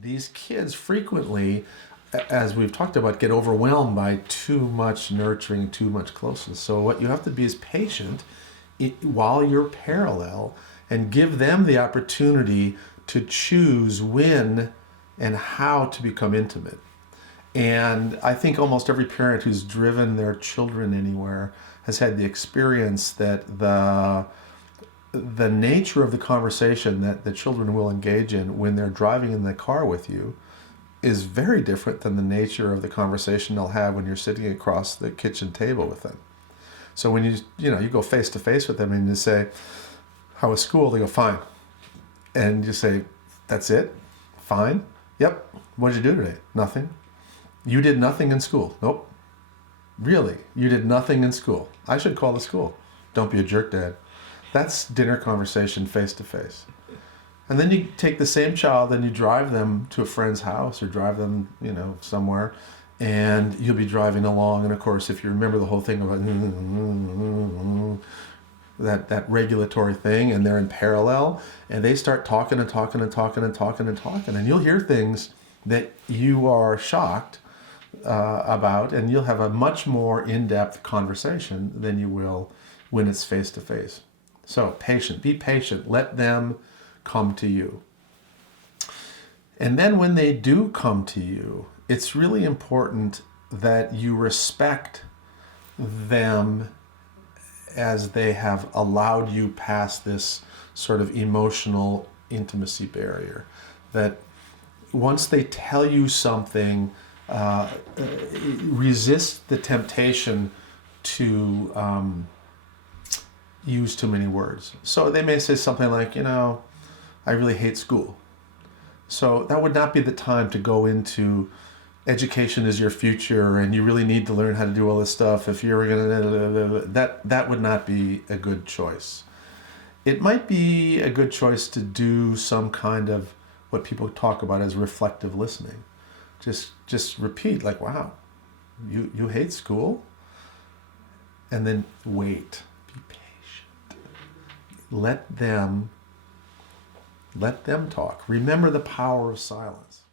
These kids frequently, as we've talked about, get overwhelmed by too much nurturing, too much closeness. So what you have to be is patient while you're parallel and give them the opportunity to choose when and how to become intimate. And I think almost every parent who's driven their children anywhere has had the experience that the nature of the conversation that the children will engage in when they're driving in the car with you is very different than the nature of the conversation they'll have when you're sitting across the kitchen table with them. So when you go face to face with them and you say, "How was school?" They go, "Fine." And you say, "That's it? Fine? Yep. What did you do today?" "Nothing." "You did nothing in school?" "Nope." "Really? You did nothing in school? I should call the school." "Don't be a jerk, Dad." That's dinner conversation face to face. And then you take the same child and you drive them to a friend's house or drive them, somewhere, and you'll be driving along. And of course, if you remember the whole thing about that regulatory thing, and they're in parallel, and they start talking and talking and talking and talking and talking, and you'll hear things that you are shocked about, and you'll have a much more in-depth conversation than you will when it's face to face. So be patient, let them come to you. And then when they do come to you, it's really important that you respect them as they have allowed you past this sort of emotional intimacy barrier. That once they tell you something, resist the temptation to use too many words. So they may say something like, "I really hate school." So that would not be the time to go into education is your future and you really need to learn how to do all this stuff. If you're gonna, that would not be a good choice. It might be a good choice to do some kind of what people talk about as reflective listening. Just repeat like, "Wow, you hate school?" And then wait. Be patient. Let them talk. Remember the power of silence.